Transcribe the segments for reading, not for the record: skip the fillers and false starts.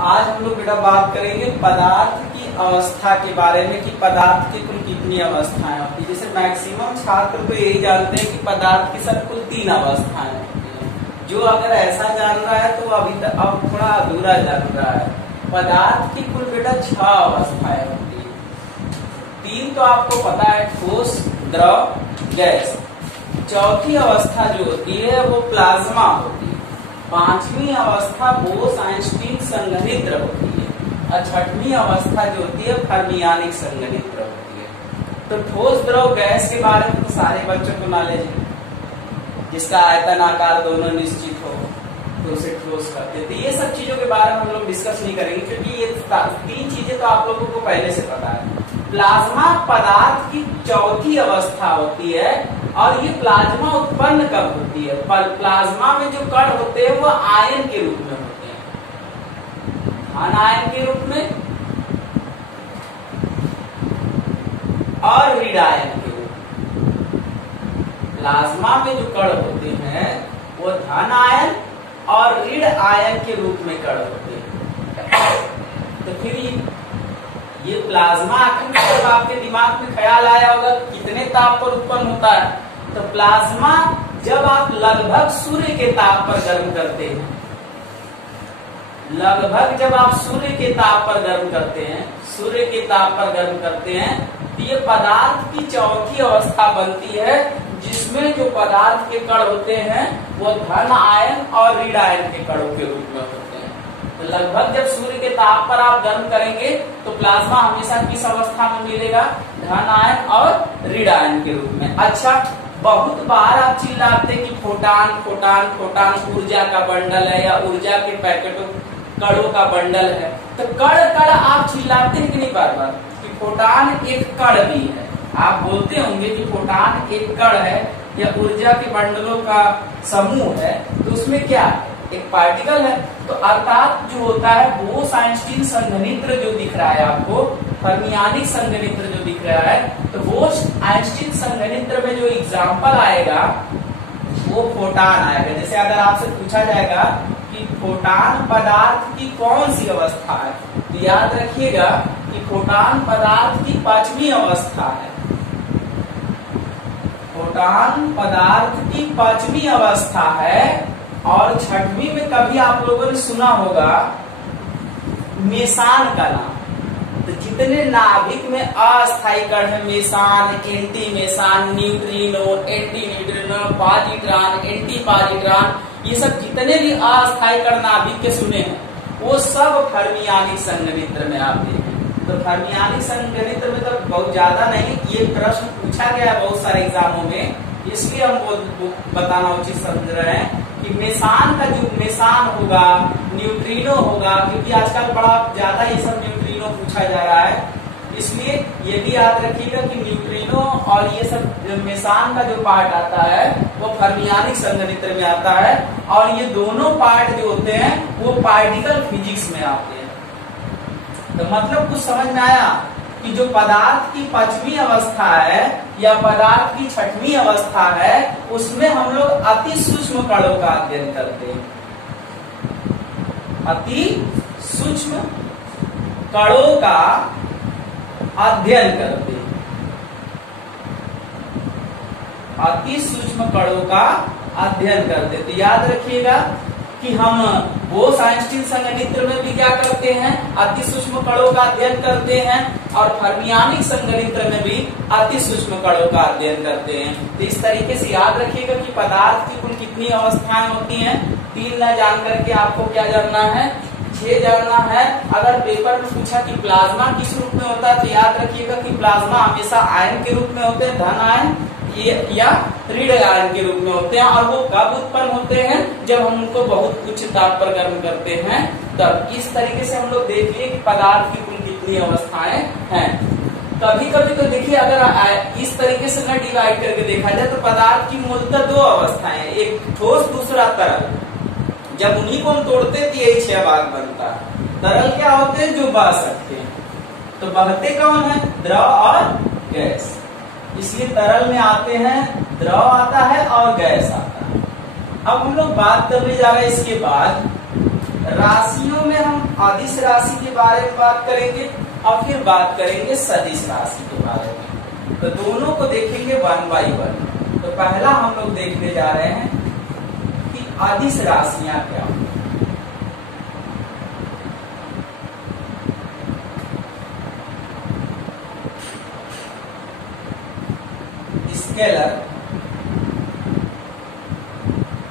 आज हम लोग बेटा बात करेंगे पदार्थ की अवस्था के बारे में कि पदार्थ की कुल कितनी अवस्थाएं होती है। जैसे मैक्सिमम छात्र तो यही जानते हैं कि पदार्थ की सब कुल 3 अवस्थाएं होती हैं। जो अगर ऐसा जान रहा है तो अभी तक अब थोड़ा अधूरा जान रहा है। पदार्थ की कुल बेटा 6 अवस्थाएं होती है। 3 तो आपको पता है, ठोस, द्रव, गैस। चौथी अवस्था जो होती है वो प्लाज्मा होती है। 5वीं अवस्था बोस-आइंस्टीन संघनित्र होती है और 6वीं अवस्था जो होती है फर्मियानिक संघनित्र होती है। तो ठोस, द्रव, गैस के बारे में तो सारे बच्चों को नॉलेज है। जिसका आयतन आकार दोनों निश्चित हो तो उसे ठोस कहते हैं। तो ये सब चीजों के बारे में हम लोग डिस्कस नहीं करेंगे क्योंकि ये 3 चीजें तो आप लोगों को पहले से पता है। प्लाज्मा पदार्थ की चौथी अवस्था होती है और ये प्लाज्मा उत्पन्न कब होती है? प्लाज्मा में जो कण होते हैं वो आयन के रूप में होते हैं, अनायन के रूप में और ऋण आयन के रूप में। प्लाज्मा में जो कण होते हैं वो धन आयन और ऋण आयन के रूप में कण होते हैं। तो फिर ये प्लाज्मा आखिर जब आपके दिमाग में ख्याल आया होगा कितने ताप पर उत्पन्न होता है, तो प्लाज्मा जब आप लगभग सूर्य के ताप पर गर्म करते हैं, लगभग जब आप सूर्य के ताप पर गर्म करते हैं, सूर्य के ताप पर गर्म करते हैं, तो ये पदार्थ की चौथी अवस्था बनती है जिसमें जो पदार्थ के कण होते हैं वो धन आयन और ऋण आयन के कणों के रूप में होते हैं। तो लगभग जब सूर्य के ताप पर आप गर्म करेंगे तो प्लाज्मा हमेशा किस अवस्था में मिलेगा? धन आयन और ऋण आयन के रूप में। अच्छा, बहुत बार आप चिल्लाते कि फोटान फोटान फोटान ऊर्जा का बंडल है या ऊर्जा के पैकेटों कणों का बंडल है। तो कण कण आप चिल्लाते हैं कि नहीं बार बार कि फोटान एक कण भी है? आप बोलते होंगे कि फोटान एक कण है या ऊर्जा के बंडलों का समूह है, तो उसमें क्या है? एक पार्टिकल है। तो अर्थात जो होता है बोस-आइंस्टीन संघनित्र जो दिख रहा है आपको, फर्मियानिक संघनित्र जो दिख रहा है, तो बोस-आइंस्टीन संघनित्र में जो एग्जाम्पल आएगा वो फोटान आएगा। जैसे अगर आपसे पूछा जाएगा कि फोटान पदार्थ की कौन सी अवस्था है, तो याद रखिएगा कि फोटान पदार्थ की 5वीं अवस्था है। फोटान पदार्थ की 5वीं अवस्था है और 6वीं में कभी आप लोगों ने सुना होगा मेसान का नाम। तो जितने नाभिक में अस्थायी कण है, Mason, anti Mason, neutrino, anti neutrino, positron, anti positron, ये सब जितने भी अस्थायी कण नाभिक के सुने हैं वो सब फर्मियानिक संघनित्र में आप देखें। तो फर्मियानिक संघनित्र में तो बहुत ज्यादा नहीं, ये प्रश्न पूछा गया है बहुत सारे एग्जामों में, इसलिए हम बताना उचित समझ रहे हैं कि मेसान का जो मेसान होगा, न्यूट्रिनो होगा, क्योंकि आजकल बड़ा ज्यादा ये सब न्यूट्रिनो पूछा जा रहा है, इसलिए ये भी याद रखिएगा कि न्यूट्रिनो और ये सब मेसान का जो पार्ट आता है वो फर्मियानिक संघनित्र में आता है और ये दोनों पार्ट जो होते हैं वो पार्टिकल फिजिक्स में आते हैं। तो मतलब कुछ समझ में आया कि जो पदार्थ की 5वीं अवस्था है या पदार्थ की 6वीं अवस्था है उसमें हम लोग अति सूक्ष्म कणों का अध्ययन करते हैं। अति सूक्ष्म कणों का अध्ययन करते हैं। अति सूक्ष्म कणों का अध्ययन करते हैं। तो याद रखिएगा कि हम बोस-आइंस्टीन संघनित्र में भी क्या करते हैं? अति सूक्ष्म कणों का अध्ययन करते हैं और फर्मियानिक संघनित्र में भी अति सूक्ष्म कणों का अध्ययन करते हैं। तो इस तरीके से याद रखिएगा कि पदार्थ की कुल कितनी अवस्थाएं होती हैं। 3 न जान करके आपको क्या जानना है? 6 जानना है। अगर पेपर में पूछा कि प्लाज्मा किस रूप में होता है तो याद रखिएगा कि प्लाज्मा हमेशा आयन के रूप में होते हैं, धन आयन या ऋण आयन के रूप में होते हैं। और वो कब उत्पन्न होते हैं? जब हम उनको बहुत उच्च ताप पर गर्म करते हैं तब। इस तरीके से हम लोग देख लिए कि पदार्थ की कुल कितनी अवस्थाएं हैं। कभी कभी तो देखिए अगर इस तरीके से न डिवाइड करके देखा जाए तो पदार्थ की मूलतः 2 अवस्थाएं हैं, एक ठोस दूसरा तरल। जब उन्हीं को हम तोड़ते तो यही 6 भाग बनता है। तरल क्या होते हैं? जो बह सकते हैं। तो बहते कौन है? द्रव और गैस। इसलिए तरल में आते हैं, द्रव आता है और गैस आता है। अब हम लोग बात करने जा रहे हैं इसके बाद राशियों में हम अदिश राशि के बारे में बात करेंगे और फिर बात करेंगे सदिश राशि के बारे में। तो दोनों को देखेंगे 1 by 1। तो पहला हम लोग देखने जा रहे हैं कि अदिश राशियां क्या होती हैं। Scalar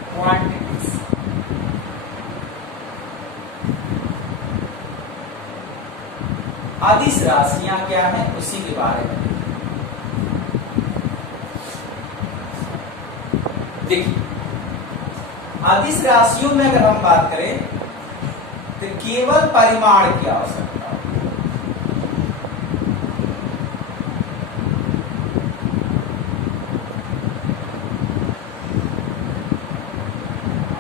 quantities. अदिश राशियां क्या है उसी के बारे में देखिए। अदिश राशियों में अगर हम बात करें तो केवल परिमाण की आवश्यकता है।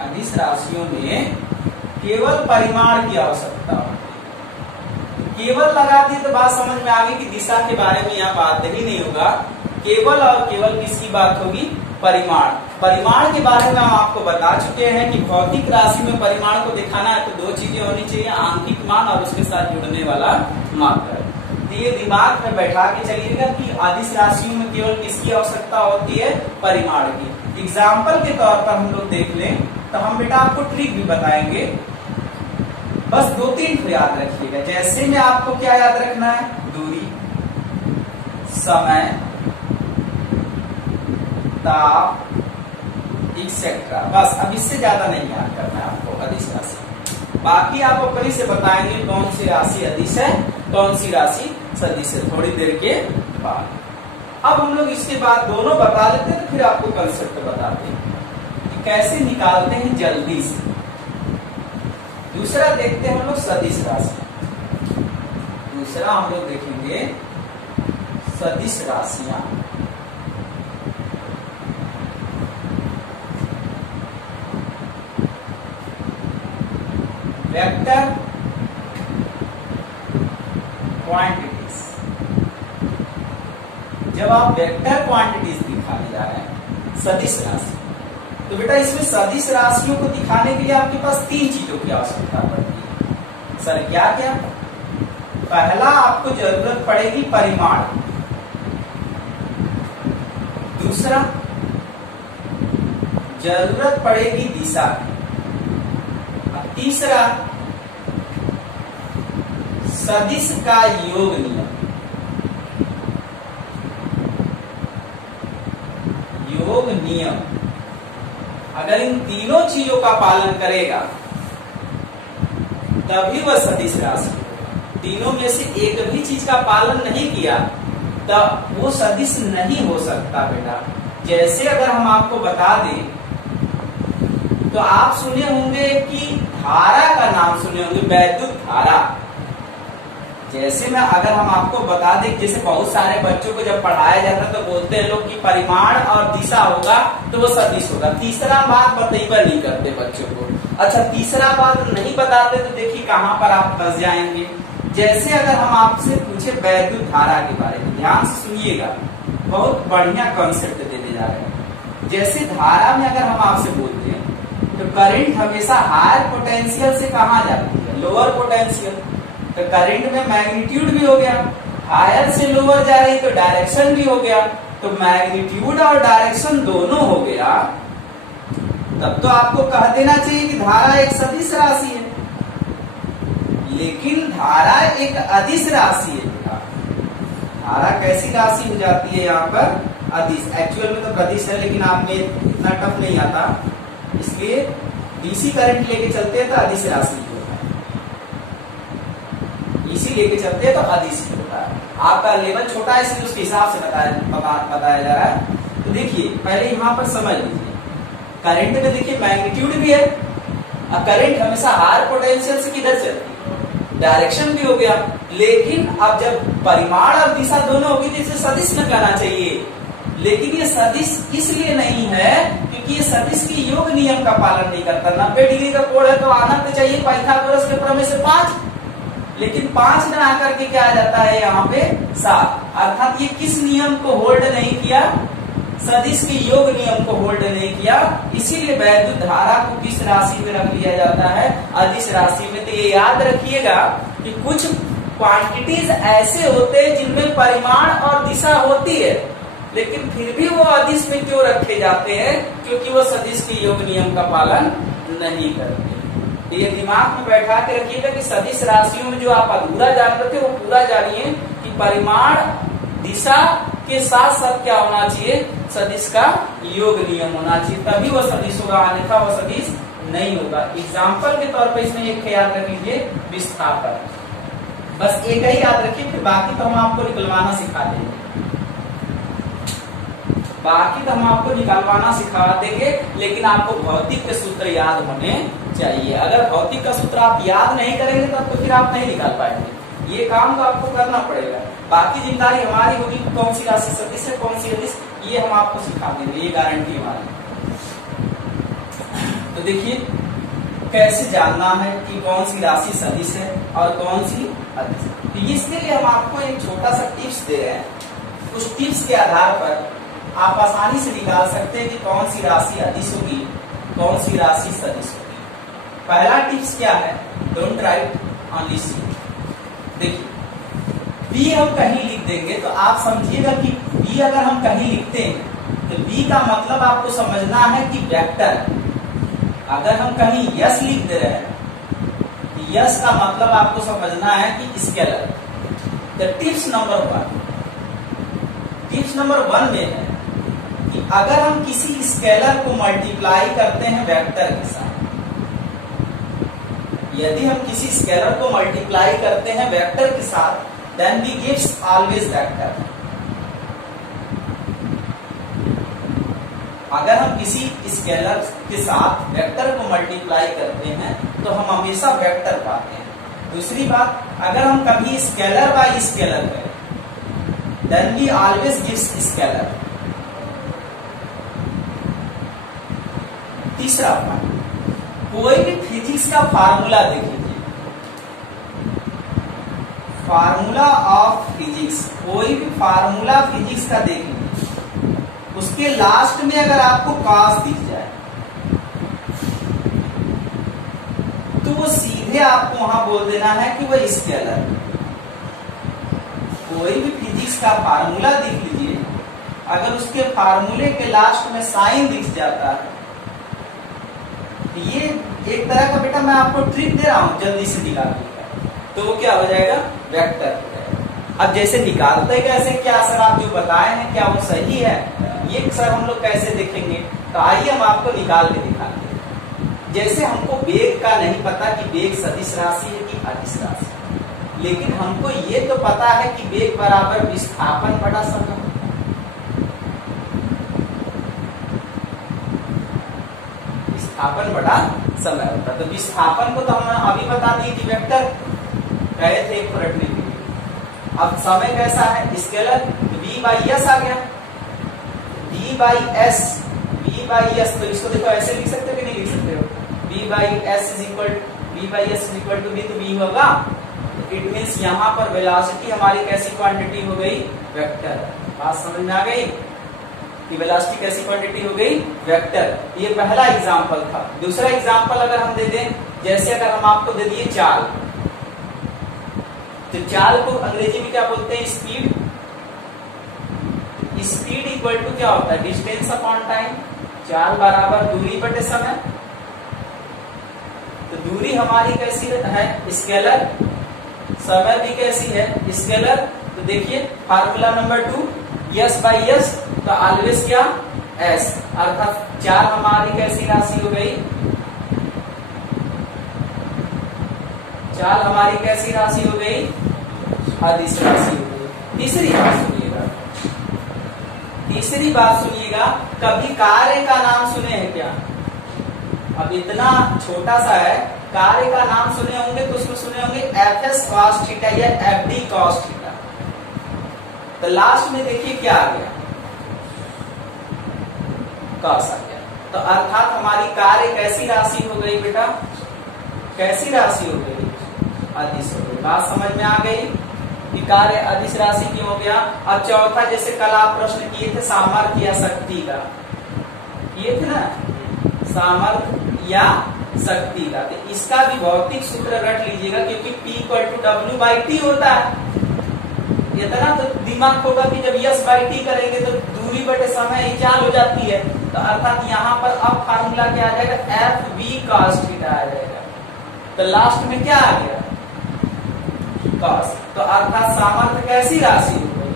अदिश राशियों में केवल परिमाण की आवश्यकता होती है। केवल लगा दी तो बात समझ में आ गई कि दिशा के बारे में यहाँ बात ही नहीं होगा। केवल और केवल किसकी बात होगी? परिमाण। परिमाण के बारे में हम आपको बता चुके हैं कि भौतिक राशि में परिमाण को दिखाना है तो दो चीजें होनी चाहिए, आंतरिक मान और उसके साथ जुड़ने वाला मात्रा। तो ये दिमाग में बैठा के चलिएगा कि अदिश राशियों में केवल किसकी आवश्यकता होती है? परिमाण की। एग्जाम्पल के तौर पर हम लोग देख लें तो हम बेटा आपको ट्रिक भी बताएंगे, बस 2-3 याद रखिएगा। जैसे में आपको क्या याद रखना है? दूरी, समय, ताप, एक्सेट्रा। बस अब इससे ज्यादा नहीं याद करना है आपको अदिश राशि। बाकी आप अपनी से बताएंगे कौन सी राशि अदिश है, कौन सी राशि सदिश है, थोड़ी देर के बाद। अब हम लोग इसके बाद दोनों बता लेते हैं, फिर आपको कंसेप्ट बताते हैं कि कैसे निकालते हैं जल्दी से। दूसरा देखते हैं हम लोग सदिश राशि। दूसरा हम लोग देखेंगे सदिश राशियां। Vector quantities. जब आप वेक्टर क्वांटिटीज दिखाने जा रहे हैं सदिश राशि, तो बेटा इसमें सदिश राशियों को दिखाने के लिए आपके पास 3 चीजों की आवश्यकता पड़ती है। सर क्या क्या? पहला आपको जरूरत पड़ेगी परिमाण, दूसरा जरूरत पड़ेगी दिशा, तीसरा सदिश का योग नियम। योग नियम अगर इन तीनों चीजों का पालन करेगा तभी वह सदिश राशि होगा। तीनों में से एक भी चीज का पालन नहीं किया तब वो सदिश नहीं हो सकता बेटा। जैसे अगर हम आपको बता दें तो आप सुने होंगे कि धारा का नाम सुने होंगे, वैद्युत धारा। जैसे में अगर हम आपको बता दें, जैसे बहुत सारे बच्चों को जब पढ़ाया जाता है तो बोलते हैं लोग कि परिमाण और दिशा होगा तो वो सदिश होगा। तीसरा बात बतईबा नहीं करते बच्चों को। अच्छा, तीसरा बात नहीं बताते तो देखिए कहां पर आप फंस जाएंगे। जैसे अगर हम आपसे पूछे वैद्युत धारा के बारे में, ध्यान से सुनिएगा, बहुत बढ़िया कॉन्सेप्ट देने जा रहे हैं। जैसे धारा में अगर हम आपसे बोलते हैं तो करंट हमेशा हायर पोटेंशियल से कहां जाती है? Lower potential. तो करंट में मैग्नीट्यूड भी हो गया, हायर से लोअर जा रही तो डायरेक्शन भी हो गया। तो मैग्नीट्यूड और डायरेक्शन दोनों हो गया, तब तो आपको कह देना चाहिए कि धारा एक सदिश राशि है। लेकिन धारा एक अदिश राशि है। धारा कैसी राशि हो जाती है यहाँ पर? अदिश। एक्चुअल में तो प्रदिश है, लेकिन आप में इतना टफ नहीं आता, इसलिए डीसी करंट लेके चलते हैं तो अदिश राशि होता है। डीसी लेके चलते हैं तो अदिश होता है। आपका लेवल छोटा है इसलिए उसके हिसाब से बताया जा रहा है। तो देखिए पहले यहाँ पर समझ लीजिए, करंट में देखिए मैग्नीट्यूड भी है और करंट हमेशा हायर पोटेंशियल से किधर चलती है? डायरेक्शन भी हो गया। लेकिन अब जब परिमाण और दिशा दोनों होगी तो इसे सदिश न कहना चाहिए। लेकिन ये सदिश इसलिए नहीं है क्योंकि ये सदिश की योग नियम का पालन नहीं करता। 90 डिग्री का कोण है तो आना तो चाहिए पाइथागोरस के प्रमेय से 5, लेकिन 5 न आकर के क्या आ जाता है यहाँ पे 7। अर्थात ये किस नियम को होल्ड नहीं किया? सदिश के योग नियम को होल्ड नहीं किया, इसीलिए वैद्युत धारा को किस राशि में रख लिया जाता है, अदिश राशि में। तो ये याद रखिएगा कि कुछ क्वांटिटीज ऐसे होते हैं जिनमें परिमाण और दिशा होती है, लेकिन फिर भी वो अदिश में क्यों रखे जाते हैं, क्योंकि वो सदिश के योग नियम का पालन नहीं करते। ये दिमाग में बैठा के रखिएगा कि सदिश राशियों में जो आप अधूरा जान रहे थे वो पूरा जानिए कि परिमाण दिशा के साथ साथ क्या होना चाहिए, सदिश का योग नियम होना चाहिए, तभी वो सदिश होगा, अन्यथा वो सदिश नहीं होगा। एग्जाम्पल के तौर पर इसमें एक याद रख लीजिए, विस्थापन, बस एक ही याद रखिए, फिर बाकी तो हम आपको निकलवाना सिखा देंगे, बाकी तो हम आपको निकालवाना सिखा देंगे, लेकिन आपको भौतिक के सूत्र याद होने चाहिए। अगर भौतिक का सूत्र आप याद नहीं करेंगे तब तो फिर आप नहीं निकाल पाएंगे, ये काम तो आपको करना पड़ेगा। बाकी जिम्मेदारी हमारी होगी, कौन सी राशि सदिश है, कौन सी अदिश, ये हम आपको सिखा देंगे, ये गारंटी हमारी। तो देखिए कैसे जानना है कि कौन सी राशि सदिश है और कौन सी अदिश। तो इसके लिए हम आपको एक छोटा सा टिप्स दे रहे हैं। उस टिप्स के आधार पर आप आसानी से निकाल सकते हैं कि कौन सी राशि अदिश होगी, कौन सी राशि सदिश होगी। पहला टिप्स क्या है, डोंट राइट ओनली सी। देखिए बी हम कहीं लिख देंगे तो आप समझिएगा कि बी अगर हम कहीं लिखते हैं तो बी का मतलब आपको समझना है कि वेक्टर। अगर हम कहीं यस लिख दे रहे हैं तो यस का मतलब आपको समझना है कि स्केलर। तो टिप्स नंबर 1 में है कि अगर हम किसी स्केलर को मल्टीप्लाई करते हैं वेक्टर के साथ, यदि हम किसी स्केलर को मल्टीप्लाई करते हैं वेक्टर के साथ, then we gives always vector. अगर हम किसी स्केलर के साथ वेक्टर को मल्टीप्लाई करते हैं तो हम हमेशा वेक्टर पाते हैं। दूसरी बात, अगर हम कभी स्केलर बाय स्केलर करें, then we always gives scalar. तीसरा पॉइंट, कोई भी फिजिक्स का फार्मूला देख लीजिए, फार्मूला ऑफ फिजिक्स, कोई भी फार्मूला फिजिक्स का देख लीजिए, उसके लास्ट में अगर आपको कॉस दिख जाए तो वो सीधे आपको वहां बोल देना है कि वो स्केलर। कोई भी फिजिक्स का फार्मूला देख लीजिए, अगर उसके फार्मूले के लास्ट में साइन दिख जाता है, ये एक तरह का बेटा मैं आपको ट्रिक दे रहा हूं, जल्दी से निकालिएगा, तो वो क्या हो जाएगा, वेक्टर हो जाएगा। अब जैसे निकालते कैसे, क्या सर आप जो बताए हैं क्या वो सही है, ये सर हम लोग कैसे देखेंगे, तो आइए हम आपको निकाल के दिखाते हैं। जैसे हमको वेग का नहीं पता कि वेग सदिश राशि है कि अदिश राशि, लेकिन हमको ये तो पता है कि वेग बराबर विस्थापन बटा समय। विस्थापन बटा समय होता, तो विस्थापन को तो हम अभी बता दिए कि वेक्टर कहे थे एक रटने के लिए। अब समय कैसा है, स्केलर, तो v बाई एस आ गया, v by S, v by S, तो इसको देखो ऐसे लिख सकते हो कि नहीं लिख सकते हो, v by s is equal to v, तो v होगा। इट मीन्स यहाँ पर वेलोसिटी हमारी कैसी क्वांटिटी हो गई, वेक्टर। बात समझ में आ गई कि वेलोसिटी कैसी क्वांटिटी हो गई, वेक्टर। ये पहला एग्जांपल था। दूसरा एग्जांपल अगर हम दे दें, जैसे अगर हम आपको दे दिए चाल, तो चाल को अंग्रेजी में क्या बोलते हैं, स्पीड। स्पीड इक्वल टू क्या होता है, डिस्टेंस अपॉन टाइम। चाल बराबर दूरी बटे समय। तो दूरी हमारी कैसी है, स्केलर, समय भी कैसी है, स्केलर। तो देखिए formula number 2, yes by yes, तो ऑलवेज क्या, एस, अर्थात चाल हमारी कैसी राशि हो गई, चाल हमारी कैसी राशि हो गई, अदिश राशि हो गई। तीसरी बात सुनिएगा, कभी कार्य का नाम सुने हैं क्या, अब इतना छोटा सा है, कार्य का नाम सुने होंगे तो उसमें सुने होंगे एफ एस कॉस थीटा या एफ डी कॉस थीटा। तो लास्ट में देखिए क्या आ गया, कॉस आ गया। तो अर्थात हमारी कार्य कैसी राशि हो गई बेटा, कैसी राशि हो गई, अदिश हो गई। बात समझ में आ गई। कि कार्य अदिश राशि क्यों हो गया। अब चौथा, जैसे कल आप प्रश्न किए थे सामर्थ्य या शक्ति का, किए थे ना, सामर्थ्य या शक्ति का, तो इसका भी भौतिक सूत्र रट लीजिएगा, क्योंकि P=W/T होता है। इतना तो दिमाग होगा कि जब S/T करेंगे तो दूरी बटे समय इक्वल हो जाती है, तो अर्थात यहाँ पर अब फार्मूला क्या आ जाएगा, FV cos थीटा आ जाएगा। तो लास्ट में क्या आ गया, cos। तो अर्थात सामर्थ्य कैसी राशि हो गई,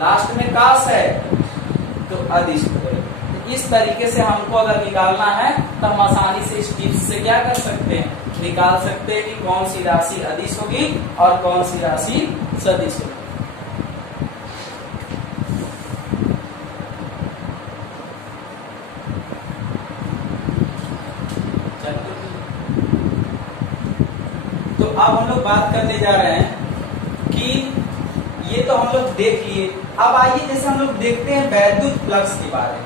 लास्ट में cos है तो अदिश हो गई। तो इस तरीके से हमको अगर निकालना है तो हम आसानी से इस टिप्स से क्या कर सकते हैं, निकाल सकते हैं कि कौन सी राशि अदिश होगी और कौन सी राशि सदिश होगी। तो अब हम लोग बात करने जा रहे हैं कि ये तो हम लोग देख लिए। अब आइए जैसे हम लोग देखते हैं वैद्युत फ्लक्स के बारे में।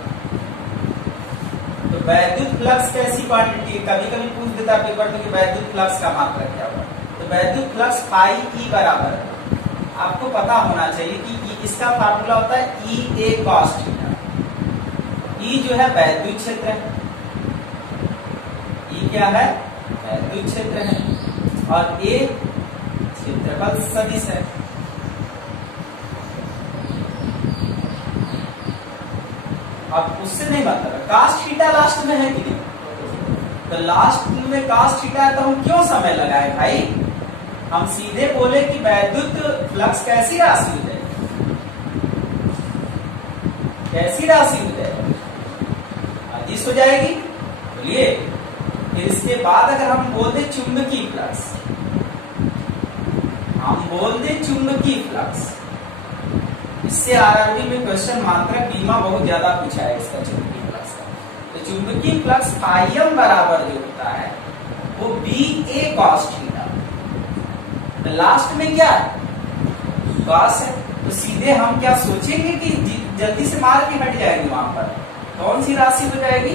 तो वैद्युत फ्लक्स कैसी क्वांटिटी है, कभी कभी पूछ देता है पेपर में कि वैद्युत फ्लक्स का मात्रा क्या होगा। तो वैद्युत फ्लक्स πE बराबर आपको पता होना चाहिए कि इसका फार्मूला होता है EA cos थीटा। E जो है वैद्युत क्षेत्र है, E क्या है, वैद्युत क्षेत्र है, और A क्षेत्रफल सदिश है। अब उससे नहीं मतलब cos थीटा लास्ट में है कि नहीं, तो लास्ट में cos थीटा है तो हम क्यों समय लगाए भाई, हम सीधे बोले कि वैद्युत फ्लक्स कैसी राशि हो जाएगी, कैसी राशि हो जाएगी, अदिश हो जाएगी। बोलिए, फिर इसके बाद अगर हम बोल दे चुंबकीय फ्लक्स, हम बोल दे चुंबकीय फ्लक्स, इससे आरआरबी में क्वेश्चन मात्रा बीमा बहुत ज्यादा पूछा है इसका चुंबकीय फ्लक्स का। तो चुंबकीय फ्लक्स φm बराबर जो होता है वो BA cos थीटा। तो लास्ट में क्या है, cos है, तो सीधे हम क्या सोचेंगे कि जल्दी से मार के हट जाएगी, वहां पर कौन सी राशि हो जाएगी,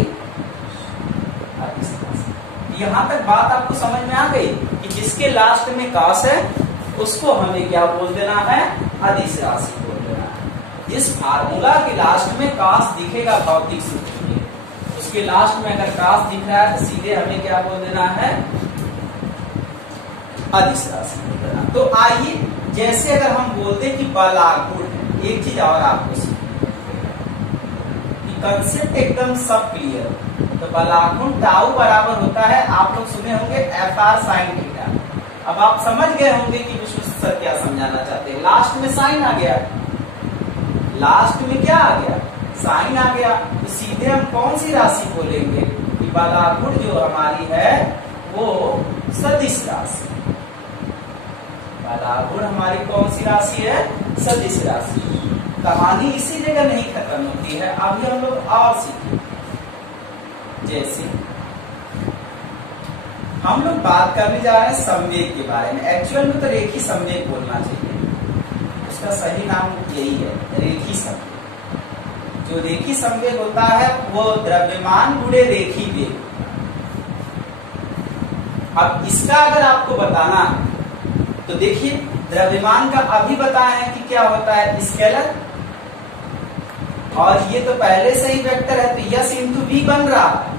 अदिश राशि। यहां तक बात आपको समझ में आ गई कि जिसके लास्ट में cos है उसको हमें क्या बोल देना है, अदिश राशि बोल देना है। जिस फार्मूला के लास्ट में cos दिखेगा भौतिक सूत्र में, उसके लास्ट में अगर cos दिख रहा है तो सीधे हमें क्या बोल देना है, अदिश राशि बोल देना। तो आइए, जैसे अगर हम बोलते कि बलागुण, एक चीज और आपको कंसेप्ट एकदम सब क्लियर। तो बलागुण टाउ बराबर होता है, आप लोग सुने होंगे FR sin थीटा। अब आप समझ गए होंगे कि विश्व सर क्या समझाना चाहते हैं। लास्ट में साइन आ गया, लास्ट में क्या आ गया, साइन आ गया, तो सीधे हम कौन सी राशि बोलेंगे कि बलागुण जो हमारी है वो सदिश राशि। बलागुण हमारी कौन सी राशि है, सदिश राशि। कहानी इसी जगह नहीं खत्म होती है, अभी हम लोग और सीखें। जैसे हम लोग बात करने जा रहे हैं संवेग के बारे में। एक्चुअल में तो रेखी संवेग बोलना चाहिए, उसका सही नाम यही है, रेखी संवेग। जो रेखी संवेग होता है वो द्रव्यमान गुणे रेखी वेग। अब इसका अगर आपको बताना है तो देखिए, द्रव्यमान का अभी बताया है कि क्या होता है, स्केलर, और ये तो पहले से ही वेक्टर है, तो यस इंटू वी बन रहा है,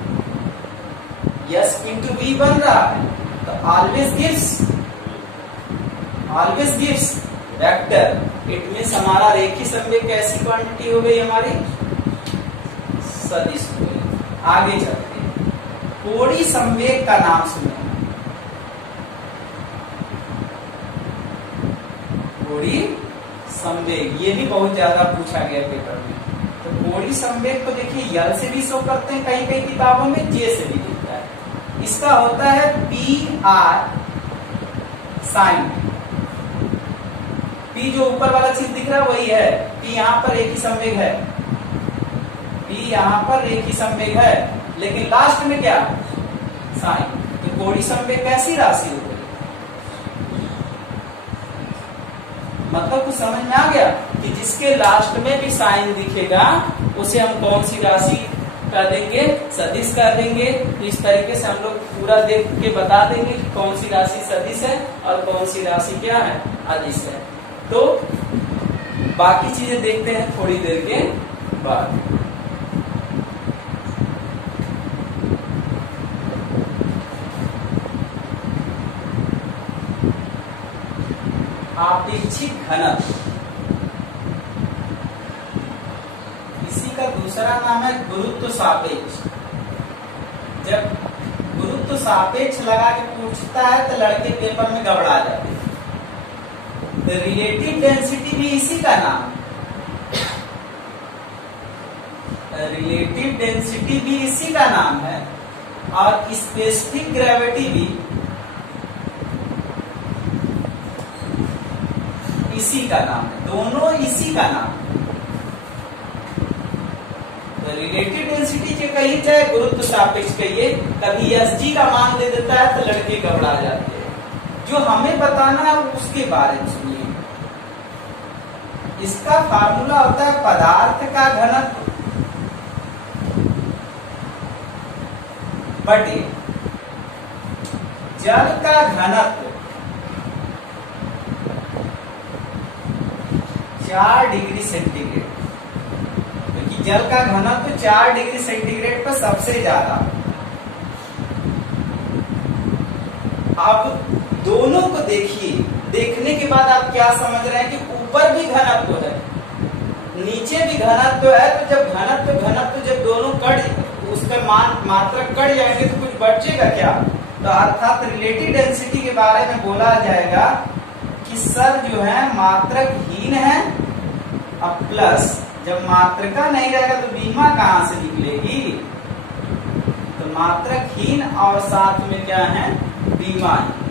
यस इंटू वी बन रहा है, तो always gives vector. It means हमारा रेखी संवेग कैसी क्वांटिटी हो गई, हमारी सदिश हो गई। आगे चलते हैं, कोणीय संवेग का नाम सुने, कोणीय संवेग, ये भी बहुत ज्यादा पूछा गया पेपर में। तो कोणीय संवेग को देखिए यल से भी शो करते हैं कई कई किताबों में, जे से भी दिखता है। इसका होता है PR sin। P जो ऊपर वाला चीज दिख रहा है वही है, P यहाँ पर रेखी संवेग है, P यहाँ पर रेखी संवेग है, लेकिन लास्ट में क्या, साइन। तो कोणीय संवेग कैसी राशि हो गई, मतलब कुछ समझ में आ गया कि जिसके लास्ट में भी साइन दिखेगा उसे हम कौन सी राशि कर देंगे, सदिश कर देंगे। तो इस तरीके से हम लोग पूरा देख के बता देंगे कि कौन सी राशि सदिश है और कौन सी राशि क्या है, अदिश है। तो बाकी चीजें देखते हैं थोड़ी देर के बाद। आपेक्षिक घनत्व, इसी का दूसरा नाम है गुरुत्व सापेक्ष। जब गुरुत्व सापेक्ष लगा के पूछता है तो लड़के पेपर में गड़बड़ा जाते हैं। तो रिलेटिव डेंसिटी भी इसी का नाम है, रिलेटिव डेंसिटी भी इसी का नाम है, और स्पेसिफिक ग्रेविटी भी इसी का नाम है, दोनों इसी का नाम है। तो रिलेटिव डेंसिटी के कहिए चाहे गुरुत्व सापेक्ष कहिए, कभी एसजी का मान दे देता है तो लड़के घबरा जाते हैं। जो हमें बताना है उसके बारे में सुनिए। इसका फार्मूला होता है पदार्थ का घनत्व बटे जल का घनत्व 4 डिग्री सेंटीग्रेड, क्योंकि जल का घनत्व 4 डिग्री सेंटीग्रेड पर सबसे ज्यादा। अब दोनों को देखिए, देखने के बाद आप क्या समझ रहे हैं कि ऊपर भी घनत्व है, नीचे भी घनत्व है। तो जब घनत्व जब दोनों कट उसका मात्रक कट जाएंगे तो कुछ बचेगा क्या? तो अर्थात रिलेटिव डेंसिटी के बारे में बोला जाएगा कि सर जो है मात्रक हीन है, अब प्लस जब मात्रका नहीं रहेगा तो बीमा कहां से निकलेगी? तो मात्रक हीन और साथ में क्या है, बीमा है।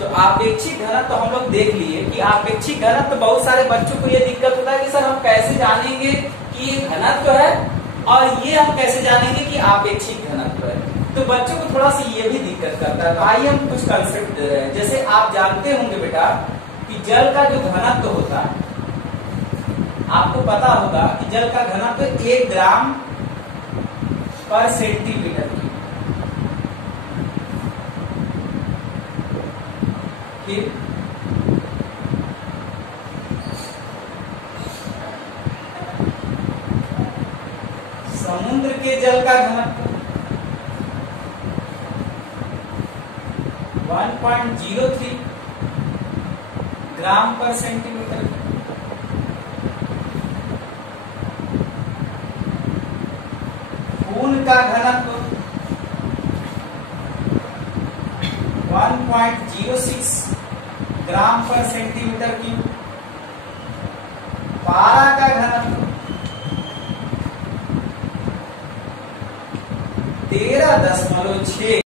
तो आपेक्षिक घनत्व तो हम लोग देख लिए कि आपेक्षिक घनत्व, तो बहुत सारे बच्चों को ये दिक्कत होता है कि सर हम कैसे जानेंगे कि ये घनत्व है और ये हम कैसे जानेंगे कि आपेक्षिक घनत्व है। तो बच्चों को थोड़ा सा ये भी दिक्कत करता है। तो आइए हम कुछ कंसेप्ट दे रहे हैं। जैसे आप जानते होंगे बेटा कि जल का जो घनत्व होता है, आपको पता होगा कि जल का घनत्व 1 ग्राम पर सेंटीमीटर की। फिर समुद्र के जल का घनत्व 1.03 ग्राम पर सेंटीमीटर। खून का घनत्व 1.06 ग्राम पर सेंटीमीटर क्यूब। पारा का घनत्व 13.6